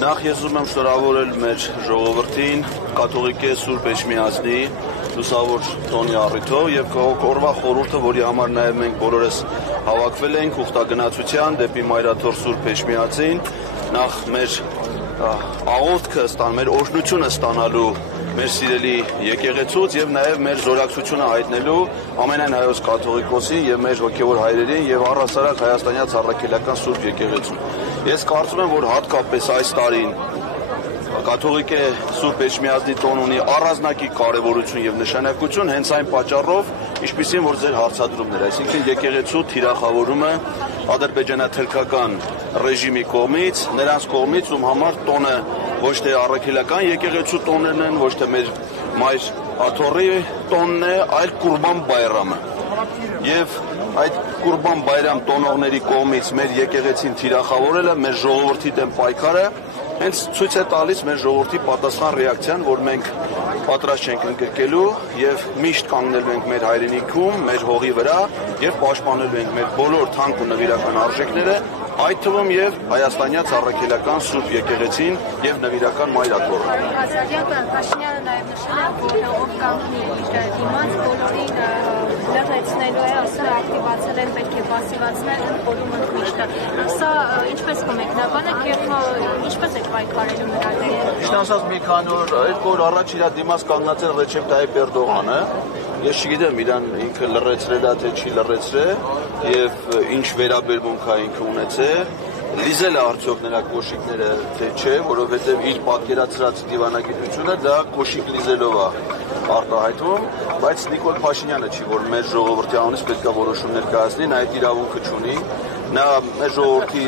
Նախ ես ուզում եմ շնորհավորել մեր ժողովրդին կաթողիկե Սուրբ Էջմիածնի լուսավոր տոնի առիթով եւ օրվա խորհուրդը, որի համար նաեւ մենք բոլորս հավաքվել ենք ուխտագնացության դեպի Մայրաթոր Սուրբ Էջմիածին, նախ մեր աղոթքը ստան, մեր օրհնությունը ստանալու մեր սիրելի եկեղեցուց եւ նաեւ մեր զորակցությունը հայտնելու ամենայն հայոց կաթողիկոսին եւ մեր հոգեվոր հայրերին եւ առհասարակ հայաստանյաց առաքելական Սուրբ եկեղեցուն։ Ես կարծում եմ, որ հատկապես այս տարին կաթողիկե Սուրբ Էջմիածնի տոն ունի առանձնակի կարևորություն եւ նշանակություն հենց այն պատճառով, ինչպիսին որ ձեր հարցադրումներ, այսինքն եկեղեցու թիրախավորումը ադրբեջանաթուրքական ռեժիմի կողմից, նրանց կողմից, ում համար տոնը ոչ թե առաքելական եկեղեցու տոններն են, ոչ թե մեր Մայր Աթոռի տոնն է, այլ Կուրբան Բայրամը։ Եվ այդ Կուրբան Բայրամ տոնողների կողմից մեր եկեղեցին թիրախավորելը մեր ժողովրդի դեմ պայքարը հենց ցույց է տալիս մեր ժողովրդի պատասխան ռեակցիան, որ մենք պատրաստ չենք ընկրկելու եւ միշտ կանգնելու ենք մեր հայրենիքում, մեր հողի վրա եւ պաշտպանելու ենք մեր բոլոր թանկ ու նվիրական արժեքները, այդ թվում եւ հայաստանյաց առաքելական Սուրբ եկեղեցին եւ նվիրական Մայր Աթոռը։ Փաշինյանը նաեւ նշել է, որ ով կանգնի դիմաց բոլորին լրացնելու է, ասել ակտիվացնել են, պետք է պասիվացնել ընդորում ընդմիշտը։ Սա ինչպես կմեկնաբանեք եւ ինչպես եք պայքարելու նրա դեմ։ Ճիշտ ասած մի քանի օր, 2 օր առաջ իր դիմաց կանգնած էր Ռեջեփ Թայիփ Էրդողանը։ Ես չգիտեմ իրան ինքը լրացրել է թե չի լրացրել եւ ինչ վերաբերմունք է ինքը ունեցել։ Լիզել է արդյոք նրա կոշիկները թե չէ, որովհետեւ իր պատկերացրած դիվանագիտությունը դա կոշիկ լիզելով է արտահայտվում, բայց Նիկոլ Փաշինյանը չի, որ մեր ժողովրդի անունից պետք է որոշումներ կայացնի, նա այդ իրավունքը չունի, նա մեր ժողովրդի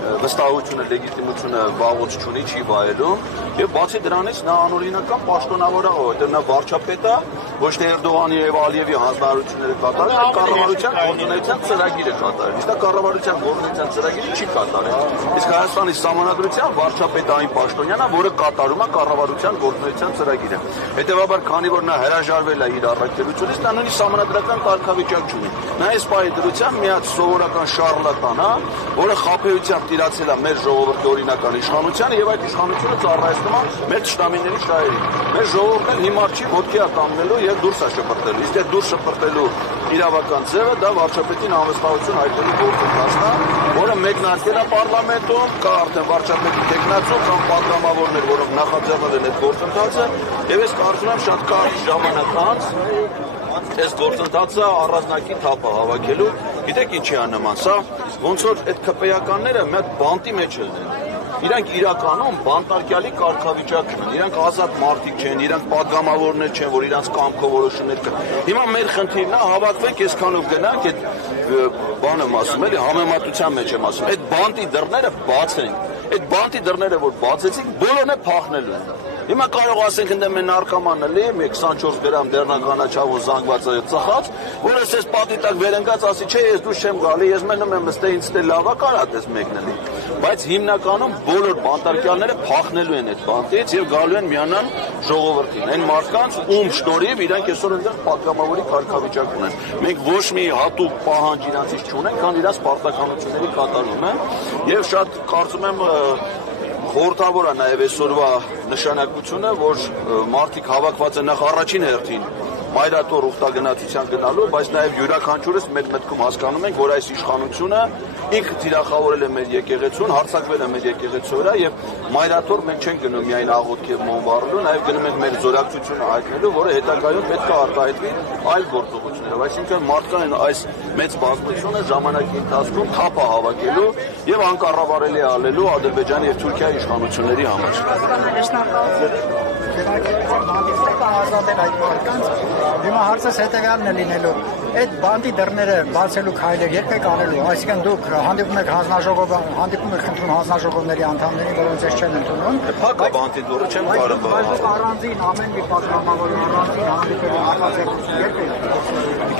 վստահությունը, լեգիտիմությունը վաղուց չունի, չի վայելում եւ բացի դրանից նա անօրինական պաշտոնավոր է, որովհետեւ նա վարչապետ է, ոչ թե Էրդողանի եւ Ալիևի հանձնարարությունները կատարել, այլ կառավարության գործունեության ծրագիրը կատարել։ Իսկ կառավարության գործունեության ծրագիրը չի կատարել։ Իսկ Հայաստանի Սահմանադրության վարչապետային պաշտոնյանա, որը կատարում է կառավարության գործունեության ծրագիրը։ Հետևաբար, քանի որ նա հրաժարվել է իր առաքելությունից, նա նույնիսկ սահմանադրական կարգավիճակ չունի։ Նա այս պահի դրությամբ միած սովորական շարլատան է, որը խաբեությամբ տիրացել է մեր ժողովրդի օրինական իշխանությանը եւ այդ իշխանությունը ծառայեցնում է մեր ճշտամիների շահերին։ Մեր ժողովուրդն հիմար չի, ոտքի է կանգնելու եւ դուրս է շպրտելու։ Իսկ այդ դուրս շպրտելու իրավական ձևը դա վարչապետին անվստահություն հայտնելու գործընթացն է, որը մեկնարկել է պարլամենտում, կա արդեն վարչապետի տեխնացու կամ պատգամավորներ, որոնք նախաձեռնել են այդ գործընթացը, եւ ես կարծում եմ շատ կարճ ժամանակ անց այս գործընթացը առանձնակի թափ է հավաքելու։ Գիտեք ինչի է նման, սա ոնց որ այդ քպեականները մի հատ բանտի մեջ են։ Իրանք իրականում բանտարկյալի կարգավիճակ ունեն, իրանք ազատ մարդիկ չեն, իրանք պատգամավորներ չեն, որ իրանք կամքով որոշումներ կան։ Հիմա մեր խնդիրն է հավաքվենք, այսքանով գնանք, այդ բանը եմ ասում, էլի համեմատության մեջ եմ ասում, այդ բանտի դռները բացենք, այդ բանտի դռները որ բացեցինք, բոլորն է փախնելու են։ Հիմա կարող ասենք ընդ մեր նարկոմանն էլի, 24 գրամ դեռնականաչավ ու զանգված է ծխած, որ ես պատի տակ վերընկած ասի, չէ, ես դուրս չեմ գալի, ես մնում եմ նստել, ինձ դե լավ է, կարա դες մեկն էլի։ Բայց հիմնականում բոլոր բանտարկյալները փախնելու են այդ բանտից եւ գալու են միանալ ժողովրդին, այն մարդկանց, ում շնորհիվ իրանք այսօր այնտեղ պատգամավորի կարգավիճակ ունեն։ Մենք ոչ մի հատուկ պահանջ իրանցից չունենք, քան իրաց պարտականությունների կատարումը եւ շատ կարծում եմ խորհրդավոր է նաև այսօրվա նշանակությունը, որ մարդիկ հավաքված են նախ առաջին հերթին Մայր Աթոռ ուխտագնացության գնալու, բայց նաև յուրաքանչյուրս մեր մտքում հասկանում ենք, որ այս իշխանությունը ինքը թիրախավորել է մեր եկեղեցուն, հարձակվել է մեր եկեղեցու վրա եւ Մայր Աթոռ մենք չենք գնում միայն աղոթք եւ մոնվառելու, նաև գնում ենք մեր զորակցությունը հայտնելու, որը հետագայում պետք է արտահայտվի այլ գործողություններով։ Այսինքն մարդկային այս մեծ բազմությունը ժամանակի ընթացքում թափ է հավաքելու եւ անկառավարելի ալելու Ադրբեջանի եւ Թուրքիայի իշխանությունների համար։ Հիմա հարցս հետևյալն է լինելու, այդ բանդի դռները բացելու քայլեր երբ եք անելու, այսինքն դուք հանդիպում եք խնդրում հանձնաժողովների անդամներին, որոնց ես չեն ընդունում։ Փակ է բանդի դուռը, չեմ կարող։ Բայց առանձին ամեն մի պատգամավոր առանձին հանդիպելու նախաձեռնություն երբ եք։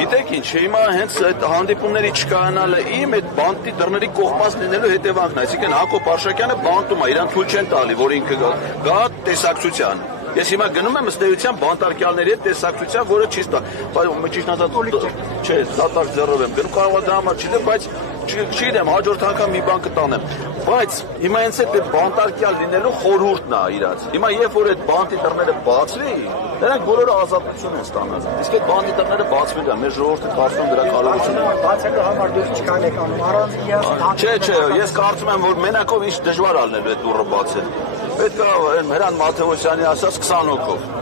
Գիտեք ինչ, հիմա հենց այդ հանդիպումների չկայանալը իմ այդ բանդի դռների կողմած լինելու հետևանքն է, այսինքն Հակոբ Արշակյանը բանտում է, իրան թույլ չեն տալի, որ ինքը գա տեսակցության։ Ես հիմա գնում եմ ըստ էության բանտարկյալների հետ տեսակցության, որը չի ստա։ Բայց ճիշտ ասած, չէ, դատարկ ձեռով եմ գնում, կարող է դա համար չլինի, բայց չգիտեմ, հաջորդ անգամ մի բան կտանեմ։ Բայց հիմա հենց այդ բանտարկյալ լինելու խորհուրդն է իրաց։ Հիմա երբ որ այդ բանտի դռները բացվի, նրանք բոլորը ազատություն են ստանալ։ Իսկ այդ բանտի դռները բացվել են, մեր ժողովուրդը կարծում դրա կարողությունը ունի։ Բացելու համար դուք չկան եկանում առանց իրաց։ Չէ, ես կարծում եմ, որ մենակով ինչ դժվար ալնելու այդ դուռը բացել։ Պետք է Հրանտ Մաթեոսյանի ասած 20 հոգով։